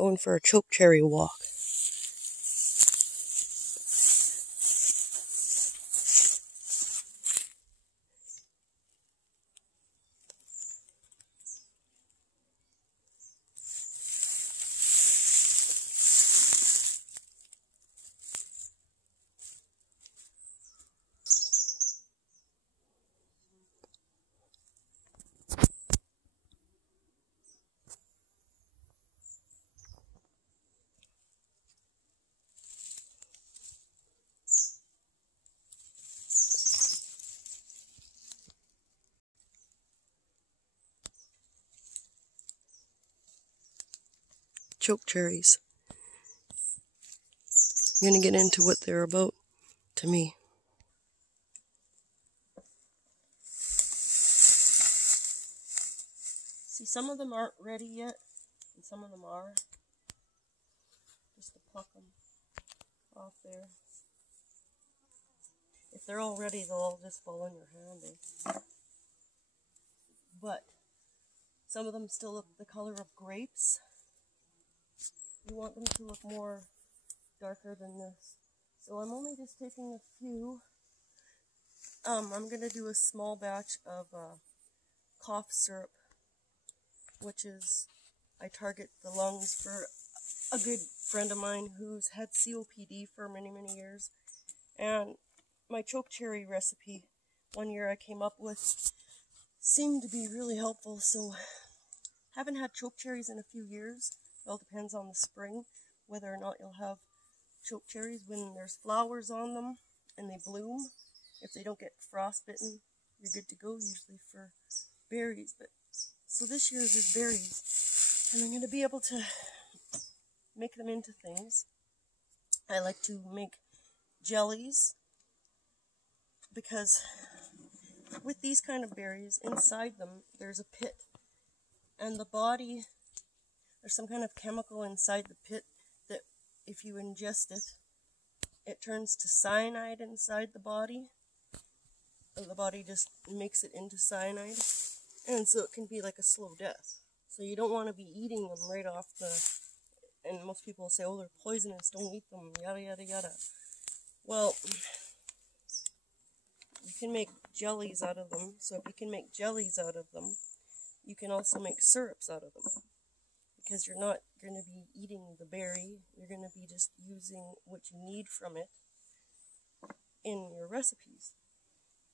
going for a choke cherry walk. Choke cherries. I'm going to get into what they're about to me. See, some of them aren't ready yet, and some of them are. Just to pluck them off there. If they're all ready, they'll all just fall in your hand. But some of them still look the color of grapes. You want them to look more darker than this. So I'm only just taking a few. I'm going to do a small batch of cough syrup, which is, I target the lungs for a good friend of mine who's had COPD for many, many years. And my choke cherry recipe one year I came up with seemed to be really helpful. So haven't had choke cherries in a few years. It all depends on the spring, whether or not you'll have choke cherries when there's flowers on them and they bloom. If they don't get frostbitten, you're good to go usually for berries. But so this year's is berries, and I'm going to be able to make them into things. I like to make jellies because with these kind of berries, inside them there's a pit, and the body, there's some kind of chemical inside the pit that if you ingest it, it turns to cyanide inside the body. And the body just makes it into cyanide. And so it can be like a slow death. So you don't want to be eating them right off the... And most people say, oh, they're poisonous, don't eat them, yada, yada, yada. Well, you can make jellies out of them. So if you can make jellies out of them, you can also make syrups out of them. Because you're not going to be eating the berry, you're going to be just using what you need from it in your recipes.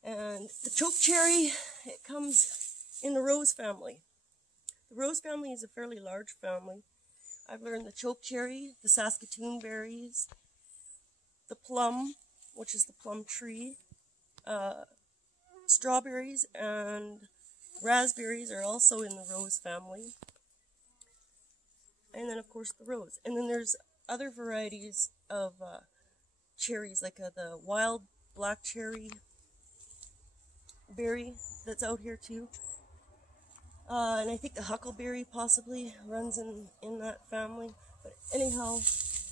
And the choke cherry, it comes in the rose family. The rose family is a fairly large family. I've learned the choke cherry, the Saskatoon berries, the plum, which is the plum tree, strawberries and raspberries are also in the rose family. And then, of course, the rose. And then there's other varieties of cherries, like the wild black cherry berry that's out here, too. And I think the huckleberry possibly runs in that family. But anyhow,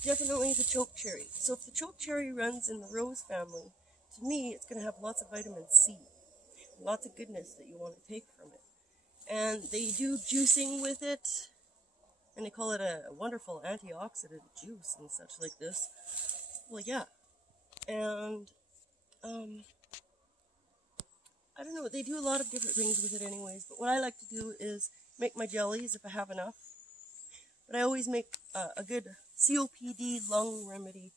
definitely the choke cherry. So if the choke cherry runs in the rose family, to me, it's going to have lots of vitamin C. Lots of goodness that you want to take from it. And they do juicing with it. And they call it a wonderful antioxidant juice and such like this. Well, yeah. And, I don't know, they do a lot of different things with it anyways. But what I like to do is make my jellies if I have enough. But I always make a good COPD lung remedy.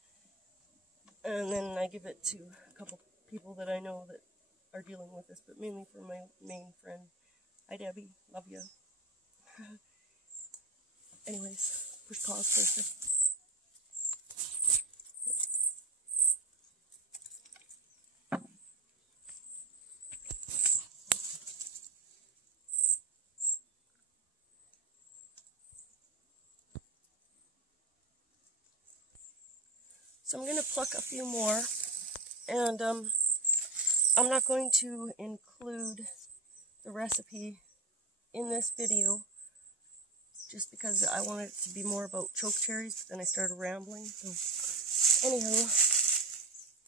And then I give it to a couple people that I know that are dealing with this. But mainly for my main friend. Hi, Debbie. Love you. Anyways, push pause for a second. So I'm going to pluck a few more, and I'm not going to include the recipe in this video, just because I want it to be more about choke cherries, but then I started rambling. So anyhow,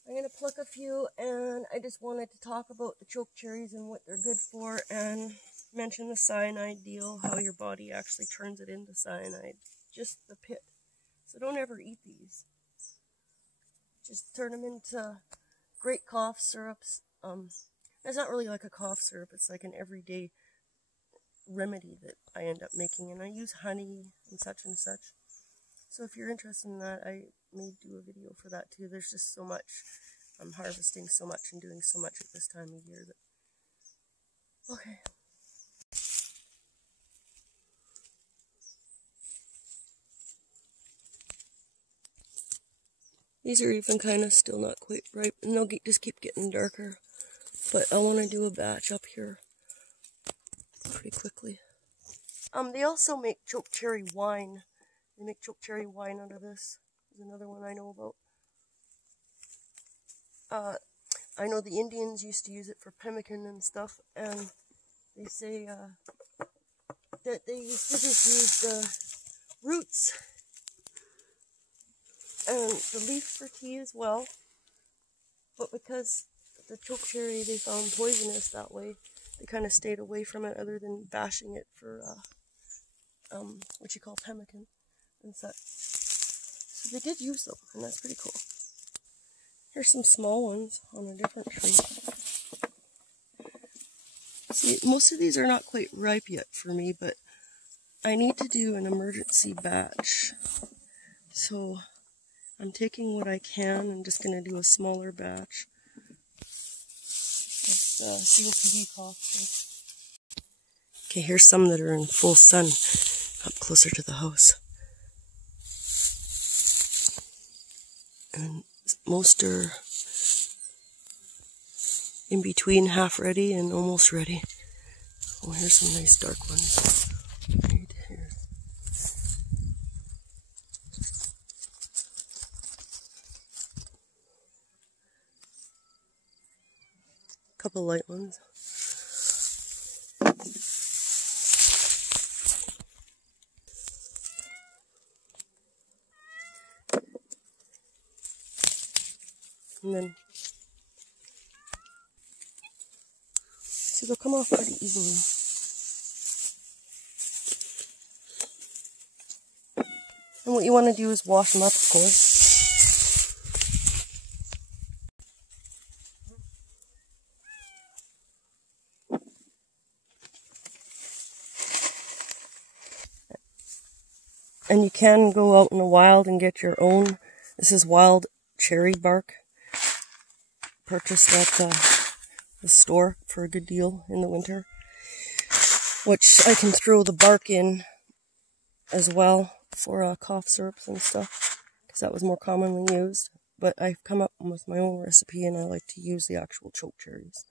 I'm going to pluck a few, and I just wanted to talk about the choke cherries and what they're good for, and mention the cyanide deal, how your body actually turns it into cyanide. just the pit. So don't ever eat these. Just turn them into great cough syrups. It's not really like a cough syrup, it's like an everyday remedy that I end up making, and I use honey and such. So if you're interested in that, I may do a video for that too. There's just so much. I'm harvesting so much and doing so much at this time of year that... Okay. These are even kind of still not quite ripe, and they'll just keep getting darker. But I want to do a batch up here pretty quickly. They also make choke cherry wine. They make choke cherry wine out of this. There's another one I know about. I know the Indians used to use it for pemmican and stuff, and they say that they used to just use the roots and the leaf for tea as well. But because the choke cherry they found poisonous that way, they kind of stayed away from it, other than bashing it for what you call pemmican and such. So they did use them, and that's pretty cool. Here's some small ones on a different tree. See, most of these are not quite ripe yet for me, but I need to do an emergency batch. So I'm taking what I can. I'm just going to do a smaller batch of COPD cough. Okay, here's some that are in full sun up closer to the house. And most are in between half ready and almost ready. Oh, here's some nice dark ones. Right here. Couple light ones. And then, see, they'll come off pretty easily. And what you want to do is wash them up, of course. And you can go out in the wild and get your own. This is wild cherry bark. Purchased at the store for a good deal in the winter. Which I can throw the bark in as well for cough syrups and stuff, because that was more commonly used. But I've come up with my own recipe, and I like to use the actual choke cherries.